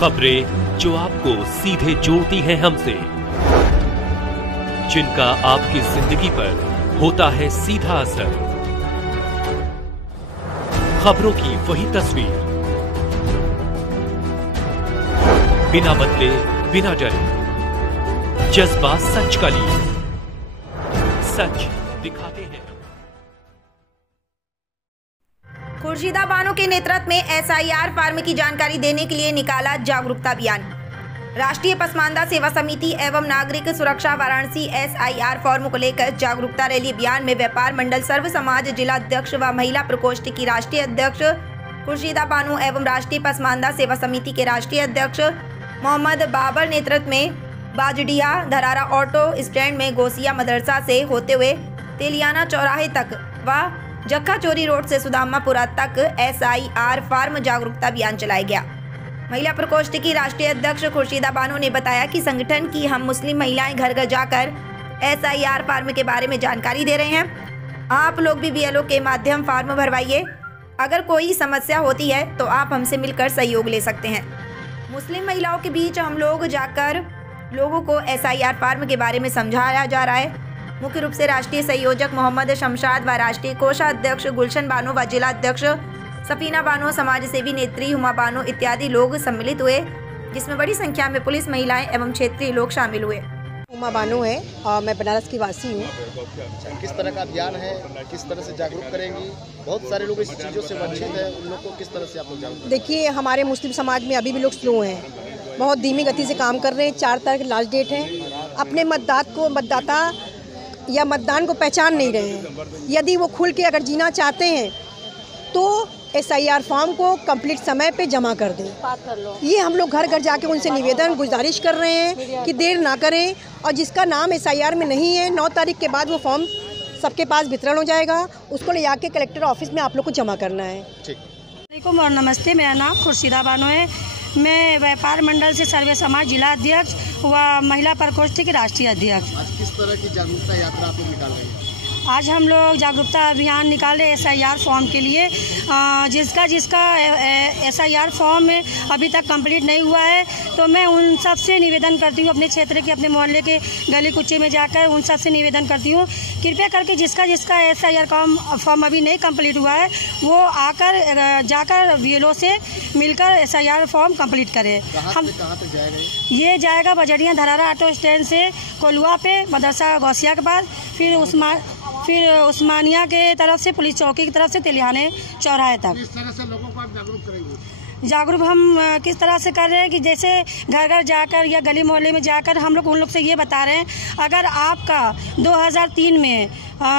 खबरें जो आपको सीधे जोड़ती हैं हमसे, जिनका आपकी जिंदगी पर होता है सीधा असर। खबरों की वही तस्वीर, बिना बदले बिना डरे, जज्बा सच का लिए, सच दिखाते हैं। खुर्शीदा बानो के नेतृत्व में SIR फार्म की जानकारी देने के लिए निकाला जागरूकता अभियान। राष्ट्रीय पसमानदा सेवा समिति एवं नागरिक सुरक्षा वाराणसी SIR फॉर्म को लेकर जागरूकता रैली अभियान में व्यापार मंडल सर्व समाज जिला अध्यक्ष व महिला प्रकोष्ठ की राष्ट्रीय अध्यक्ष खुर्शीदा बानो एवं राष्ट्रीय पसमानदा सेवा समिति के राष्ट्रीय अध्यक्ष मोहम्मद बाबर नेतृत्व में बाजडिया धरारा ऑटो स्टैंड में गोसिया मदरसा से होते हुए तेलियाना चौराहे तक व जक्का चोरी रोड से सुदामापुरा तक SIR फार्म जागरूकता अभियान चलाया गया। महिला प्रकोष्ठ की राष्ट्रीय अध्यक्ष खुर्शीदा बानो ने बताया कि संगठन की हम मुस्लिम महिलाएं घर घर जाकर SIR फार्म के बारे में जानकारी दे रहे हैं। आप लोग भी BLO के माध्यम फार्म भरवाइए। अगर कोई समस्या होती है तो आप हमसे मिलकर सहयोग ले सकते हैं। मुस्लिम महिलाओं के बीच हम लोग जाकर लोगों को SIR फार्म के बारे में समझाया जा रहा है। मुख्य रूप से राष्ट्रीय संयोजक मोहम्मद शमशाद व राष्ट्रीय कोषाध्यक्ष गुलशन बानो व जिला अध्यक्ष सफीना बानो, समाज सेवी नेत्री हुमा बानो इत्यादि लोग सम्मिलित हुए, जिसमें बड़ी संख्या में पुलिस, महिलाएं एवं क्षेत्रीय लोग शामिल हुए। हुमा बानो है और मैं बनारस की वासी हूँ। किस तरह का अभियान है, किस तरह से जागरूक करेंगी? बहुत सारे लोग इस चीज़ों से वंचित हैं, उन लोगों को किस तरह से आप लोग जागरूक? देखिए, हमारे मुस्लिम समाज में अभी भी लोग स्लो हैं, बहुत धीमी गति से काम कर रहे हैं। 4 तारीख लास्ट डेट है। अपने मतदाता या मतदान को पहचान नहीं रहे हैं। यदि वो खुल के अगर जीना चाहते हैं तो SIR फॉर्म को कंप्लीट समय पे जमा कर दें। ये हम लोग घर घर जाके उनसे निवेदन गुजारिश कर रहे हैं कि देर ना करें, और जिसका नाम SIR में नहीं है 9 तारीख के बाद वो फॉर्म सबके पास वितरण हो जाएगा। उसको ले जाके कलेक्टर ऑफिस में आप लोग को जमा करना है। नमस्ते, मेरा नाम खुर्शीदा बानो है। मैं व्यापार मंडल से सर्वे समाज जिला अध्यक्ष व महिला प्रकोष्ठ की राष्ट्रीय अध्यक्ष। आज किस तरह की जागरूकता यात्रा आप लोग निकाल रहे हैं? आज हम लोग जागरूकता अभियान निकाले SIR फॉर्म के लिए। जिसका SIR फॉर्म अभी तक कंप्लीट नहीं हुआ है, तो मैं उन सब से निवेदन करती हूँ, अपने क्षेत्र के, अपने मोहल्ले के गली कुच्चे में जाकर उन सब से निवेदन करती हूँ, कृपया करके जिसका SIR फॉर्म अभी नहीं कंप्लीट हुआ है वो जाकर BLO से मिलकर SIR फॉर्म कंप्लीट करे। कहाँ तक जाएगा ये जाएगा बजड़िया धरारा ऑटो स्टैंड से कोलुआ पे मदरसा गौसिया के पास, फिर उस्मानिया के तरफ से पुलिस चौकी की तरफ से तेलियाने चौराहे तक। इस तरह से लोगों को आप जागरूक करेंगे? जागरूक हम किस तरह से कर रहे हैं कि जैसे घर घर जाकर या गली मोहल्ले में जाकर हम लोग उन लोग से ये बता रहे हैं, अगर आपका 2003 में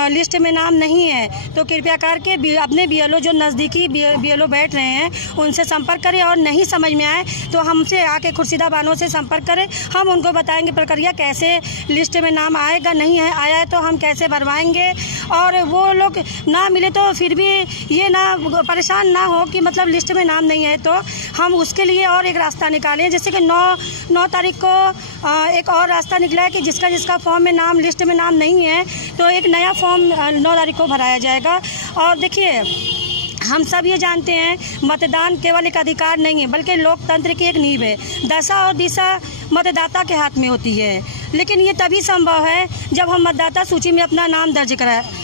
लिस्ट में नाम नहीं है तो कृपया करके अपने BLO जो नज़दीकी BLO बैठ रहे हैं उनसे संपर्क करें, और नहीं समझ में आए तो हमसे आके खुर्शीदा बानो से संपर्क करें। हम उनको बताएंगे प्रक्रिया कैसे, लिस्ट में नाम आएगा, नहीं है आया है तो हम कैसे भरवाएंगे, और वो लोग ना मिले तो फिर भी ये ना परेशान ना हो कि मतलब लिस्ट में नाम नहीं है। तो हम उसके लिए और एक रास्ता निकालें, जैसे कि 9 तारीख को एक और रास्ता निकला है कि जिसका फॉर्म में नाम, लिस्ट में नाम नहीं है तो एक नया फॉर्म 9 तारीख को भराया जाएगा। और देखिए, हम सब ये जानते हैं मतदान केवल एक अधिकार नहीं है बल्कि लोकतंत्र की एक नींव है। दशा और दिशा मतदाता के हाथ में होती है, लेकिन ये तभी संभव है जब हम मतदाता सूची में अपना नाम दर्ज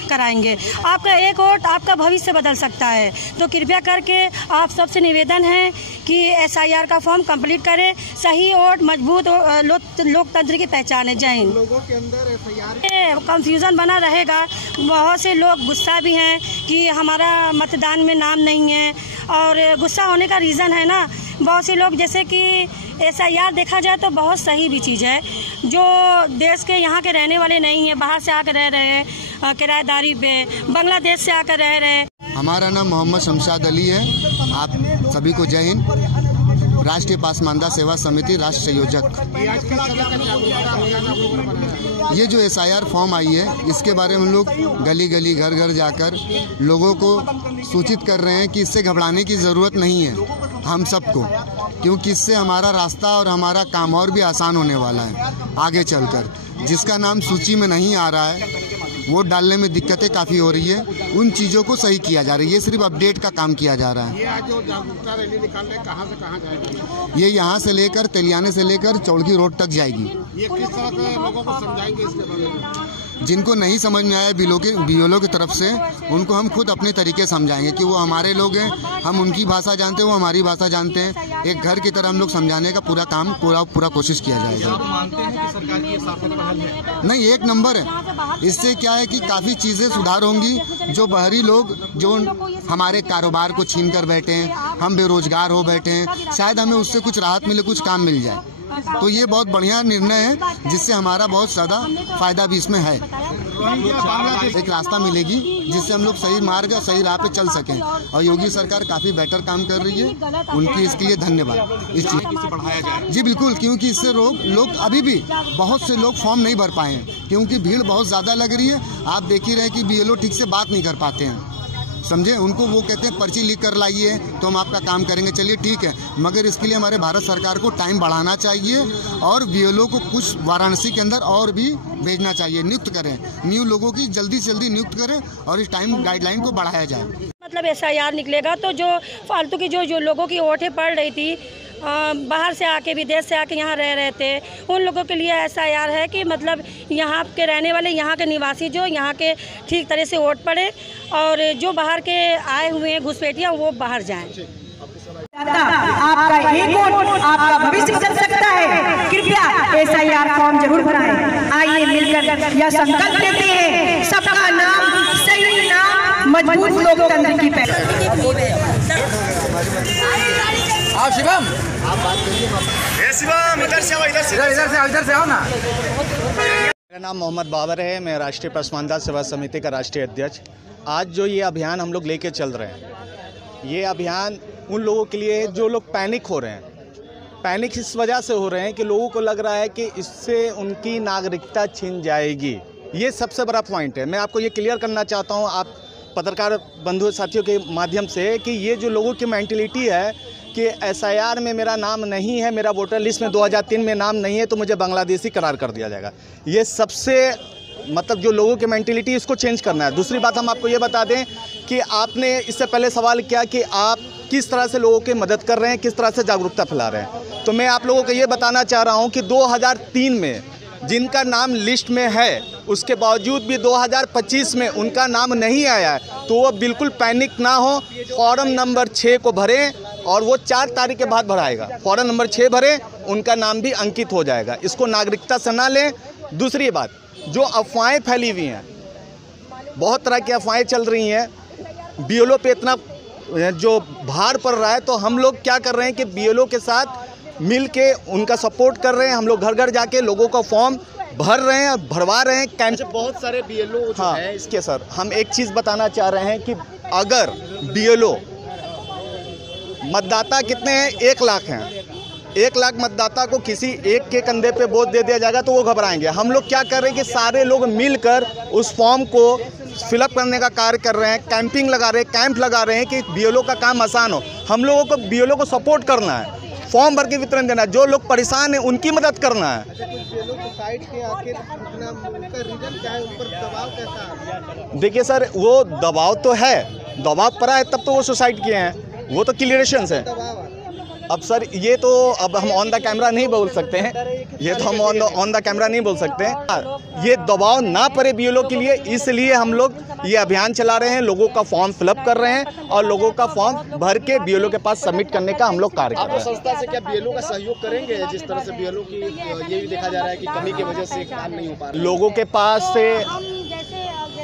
कराएंगे। आपका एक वोट आपका भविष्य बदल सकता है। तो कृपया करके आप सबसे निवेदन है कि SIR का फॉर्म कंप्लीट करें। सही वोट मजबूत लोकतंत्र की पहचान है। जय हिंद। लोगों के अंदर SIR कंफ्यूजन बना रहेगा। बहुत से लोग गुस्सा भी हैं कि हमारा मतदान में नाम नहीं है, और गुस्सा होने का रीज़न है ना, बहुत से लोग, जैसे कि SIR देखा जाए तो बहुत सही भी चीज़ है। जो देश के यहाँ के रहने वाले नहीं है, बाहर से आकर रह रहे हैं किराएदारी पे, बांग्लादेश से आकर रह रहे हैं। हमारा नाम मोहम्मद शमशाद अली है। आप सभी को जय हिंद। राष्ट्रीय पसमानदा सेवा समिति राष्ट्र संयोजक। ये जो SIR फॉर्म आई है, इसके बारे में हम लोग गली गली घर घर जाकर लोगों को सूचित कर रहे हैं कि इससे घबराने की ज़रूरत नहीं है हम सबको, क्योंकि इससे हमारा रास्ता और हमारा काम और भी आसान होने वाला है आगे चलकर। जिसका नाम सूची में नहीं आ रहा है वोट डालने में दिक्कतें काफ़ी हो रही है, उन चीज़ों को सही किया जा रहा है। ये सिर्फ अपडेट का काम किया जा रहा है। ये आज जो जागरूकता रैली निकाल रहे हैं, कहाँ से कहाँ जाएगी? ये यहाँ से लेकर तेलियाने से लेकर चौड़की रोड तक जाएगी। ये किस तरह से लोगों को समझाएंगे इसके बारे में? जिनको नहीं समझ में आया बीएलओ की तरफ से, उनको हम खुद अपने तरीके समझाएंगे कि वो हमारे लोग हैं, हम उनकी भाषा जानते हैं, वो हमारी भाषा जानते हैं। एक घर की तरह हम लोग समझाने का पूरा काम पूरा कोशिश किया जाएगा। आप मानते हैं कि सरकार की ये सार्थक पहल है? नहीं, एक नंबर है। इससे क्या है कि काफ़ी चीज़ें सुधार होंगी। जो बाहरी लोग जो हमारे कारोबार को छीन कर बैठे हैं, हम बेरोजगार हो बैठे हैं, शायद हमें उससे कुछ राहत मिले, कुछ काम मिल जाए। तो ये बहुत बढ़िया निर्णय है, जिससे हमारा बहुत ज़्यादा फायदा भी इसमें है। एक रास्ता मिलेगी जिससे हम लोग सही मार्ग सही राह पे चल सकें, और योगी सरकार काफ़ी बेटर काम कर रही है, उनकी इसके लिए धन्यवाद। इस चीज़ से बढ़ाया जाए जी बिल्कुल, क्योंकि इससे लोग अभी भी बहुत से लोग फॉर्म नहीं भर पाए हैं, क्योंकि भीड़ बहुत ज़्यादा लग रही है। आप देख ही रहे कि बीएलओ ठीक से बात नहीं कर पाते हैं, समझे। उनको वो कहते हैं पर्ची लिख कर लाइए तो हम आपका काम करेंगे। चलिए ठीक है, मगर इसके लिए हमारे भारत सरकार को टाइम बढ़ाना चाहिए, और बीएलओ को कुछ वाराणसी के अंदर और भी भेजना चाहिए, नियुक्त करें, न्यू लोगों की जल्दी से जल्दी नियुक्त करें, और इस टाइम गाइडलाइन को बढ़ाया जाए। मतलब SIR निकलेगा तो जो फालतू की जो लोगों की वोटें पड़ रही थी, बाहर से आके विदेश से आके यहाँ रह रहे थे, उन लोगों के लिए SIR है कि मतलब यहाँ के रहने वाले, यहाँ के निवासी जो यहाँ के ठीक तरह से वोट पड़े, और जो बाहर के आए हुए हैं घुसपैठियाँ वो बाहर जाएं। आपका एक वोट आपका भविष्य बदल सकता है। कृपया SIR फॉर्म जरूर भराएं। आइए मिलकर यह संकल्प लेते हैं, सबका नाम सही नाम मजबूत लोकतंत्र की आप शिवम, आप बात करिए। शिवम इधर से आओ ना। मेरा नाम मोहम्मद बाबर है, मैं राष्ट्रीय पसमानदा सेवा समिति का राष्ट्रीय अध्यक्ष। आज जो ये अभियान हम लोग लेके चल रहे हैं, ये अभियान उन लोगों के लिए जो लोग पैनिक हो रहे हैं। पैनिक इस वजह से हो रहे हैं कि लोगों को लग रहा है कि इससे उनकी नागरिकता छिन जाएगी। ये सबसे बड़ा पॉइंट है। मैं आपको ये क्लियर करना चाहता हूँ, आप पत्रकार बंधु साथियों के माध्यम से, कि ये जो लोगों की मेंटलिटी है कि SIR में मेरा नाम नहीं है, मेरा वोटर लिस्ट में 2003 में नाम नहीं है, तो मुझे बांग्लादेशी करार कर दिया जाएगा। ये सबसे मतलब जो लोगों की मेंटलिटी, इसको चेंज करना है। दूसरी बात हम आपको ये बता दें कि आपने इससे पहले सवाल किया कि आप किस तरह से लोगों की मदद कर रहे हैं, किस तरह से जागरूकता फैला रहे हैं। तो मैं आप लोगों को ये बताना चाह रहा हूँ कि 2003 में जिनका नाम लिस्ट में है, उसके बावजूद भी 2025 में उनका नाम नहीं आया है, तो वो बिल्कुल पैनिक ना हो। फॉर्म नंबर 6 को भरें, और वो 4 तारीख के बाद भराएगा। फॉर्म नंबर 6 भरें, उनका नाम भी अंकित हो जाएगा। इसको नागरिकता से ना लें। दूसरी बात, जो अफवाहें फैली हुई हैं, बहुत तरह की अफवाहें चल रही हैं, बीएलओ पे इतना जो भार पड़ रहा है, तो हम लोग क्या कर रहे हैं कि बीएलओ के साथ मिल के उनका सपोर्ट कर रहे हैं। हम लोग घर घर जाके लोगों का फॉर्म भर रहे हैं और भरवा रहे हैं। कैंप बहुत सारे बीएलओ जो हाँ हैं, इसके सर हम एक चीज़ बताना चाह रहे हैं कि अगर बीएलओ मतदाता कितने हैं, 1 लाख हैं, 1 लाख मतदाता को किसी एक के कंधे पे बोझ दे दिया जाएगा तो वो घबराएंगे। हम लोग क्या कर रहे हैं कि सारे लोग मिलकर उस फॉर्म को फिलअप करने का कार्य कर रहे हैं, कैंपिंग लगा रहे हैं, कैंप लगा रहे हैं कि बीएलओ का काम आसान हो। हम लोगों को बीएलओ को सपोर्ट करना है, फॉर्म भर के वितरण देना है, जो लोग परेशान हैं उनकी मदद करना है। देखिए सर, वो दबाव तो है, दबाव पड़ा है तब तो वो सुसाइड किए हैं, वो तो क्लियरेशंस है। अब सर ये तो अब हम ऑन द कैमरा नहीं बोल सकते हैं, ये तो हम ऑन द कैमरा नहीं बोल सकते हैं। ये दबाव ना पड़े बीएलओ के लिए, इसलिए हम लोग ये अभियान चला रहे हैं, लोगों का फॉर्म फिलअप कर रहे हैं और लोगों का फॉर्म भर के बीएलओ के पास सबमिट करने का हम लोग कार्य कर रहे हैं। संस्था से क्या बीएलओ का सहयोग करेंगे? जिस तरह से बीएलओ की ये भी देखा जा रहा है कि कमी की वजह से काम नहीं हो पा रहा है। लोगों के पास से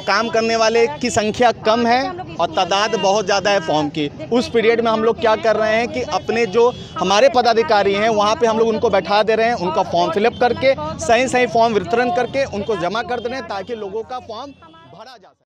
काम करने वाले की संख्या कम है और तादाद बहुत ज़्यादा है फॉर्म की। उस पीरियड में हम लोग क्या कर रहे हैं कि अपने जो हमारे पदाधिकारी हैं वहाँ पे हम लोग उनको बैठा दे रहे हैं, उनका फॉर्म फिलअप करके सही फॉर्म वितरण करके उनको जमा कर दे रहे हैं ताकि लोगों का फॉर्म भरा जा सके।